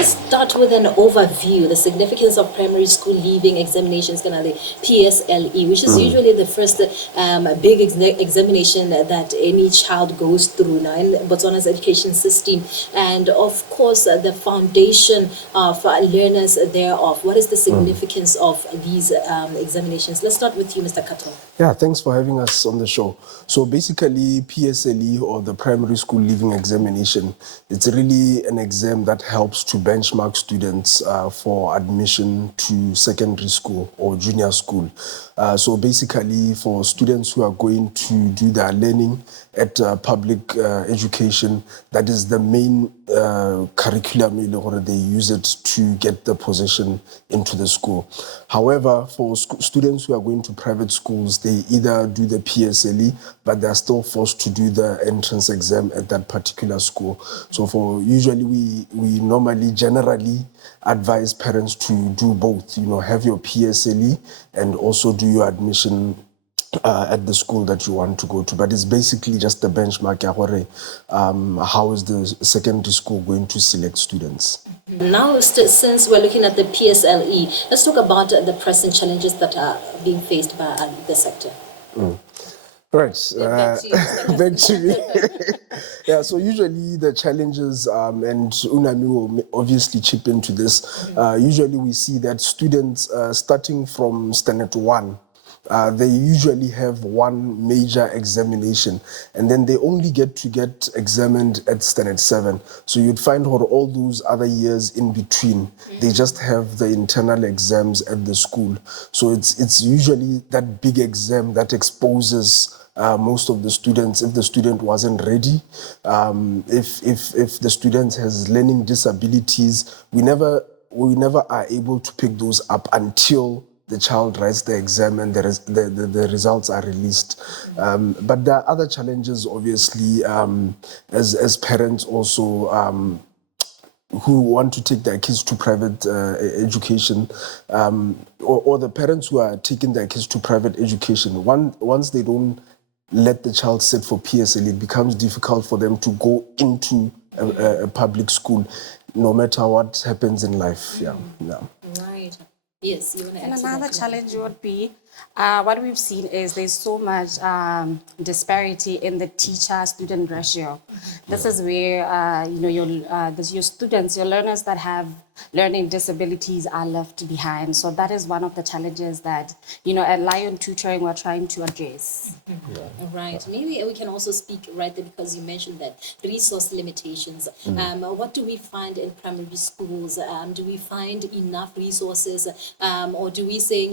let's start with an overview, the significance of primary school leaving examinations, kind of the PSLE, which is usually the first big examination that any child goes through now in Botswana's education system. And of course, the foundation of learners thereof. What is the significance of these examinations? Let's start with you, Mr. Kato. Yeah, thanks for having us on the show. So basically, PSLE, or the Primary School Leaving Examination, it's really an exam that helps to benchmark students for admission to secondary school or junior school. So basically, for students who are going to do their learning at public education, that is the main curriculum, or they use it to get the position into the school. However, for students who are going to private schools, they either do the PSLE, but they're still forced to do the entrance exam at that particular school. So usually we normally generally advise parents to do both, have your PSLE and also do your admission at the school that you want to go to. But it's basically just the benchmark, how is the secondary school going to select students. Now, since we're looking at the PSLE, let's talk about the present challenges that are being faced by the sector. Right, back to me. Yeah, so usually the challenges, and Unami will obviously chip into this, usually we see that students starting from standard 1, they usually have one major examination, and then they only get examined at standard 7. So you'd find all those other years in between, they just have the internal exams at the school. So it's usually that big exam that exposes most of the students, if the student wasn't ready, if the student has learning disabilities, we never are able to pick those up until the child writes the exam and the results are released. But there are other challenges, obviously, as parents also, who want to take their kids to private education, or the parents who are taking their kids to private education. Once they don't let the child sit for PSLE, it becomes difficult for them to go into a public school, no matter what happens in life. Yeah. Right. Yes, you want to add to that? Another challenge would be what we've seen is there's so much disparity in the teacher-student ratio. This is where your students, your learners that have learning disabilities are left behind. So that is one of the challenges that at Lion Tutoring we're trying to address. Right. Maybe we can also speak right there, because you mentioned that resource limitations. What do we find in primary schools? Do we find enough resources, or do we say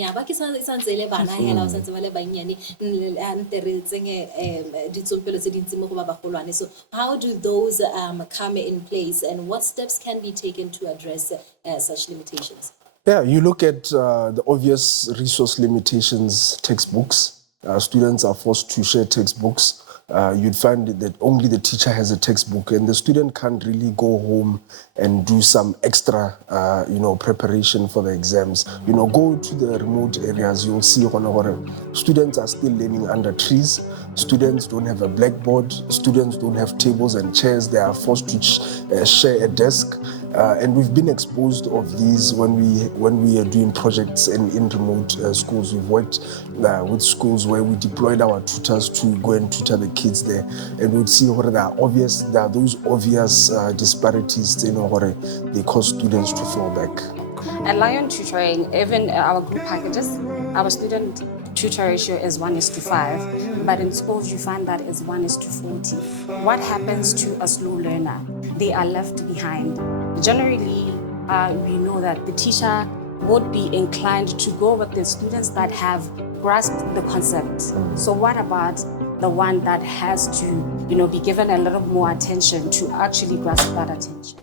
so how do those come in place, and what steps can be taken to address such limitations? Yeah, you look at the obvious resource limitations, textbooks. Students are forced to share textbooks. You'd find that only the teacher has a textbook, and the student can't really go home and do some extra, preparation for the exams. Go to the remote areas, you'll see students are still learning under trees. Students don't have a blackboard. Students don't have tables and chairs. They are forced to share a desk. And we've been exposed of these when we are doing projects in remote schools. We've worked with schools where we deployed our tutors to go and tutor the kids there, and we'd see there are those obvious disparities. They cause students to fall back. At Lion Tutoring, even our group packages, our student tutor ratio is 1:5, but in schools you find that is 1:40. What happens to a slow learner? They are left behind. Generally, we know that the teacher would be inclined to go with the students that have grasped the concept. So what about the one that has to, be given a little more attention to actually grasp that attention?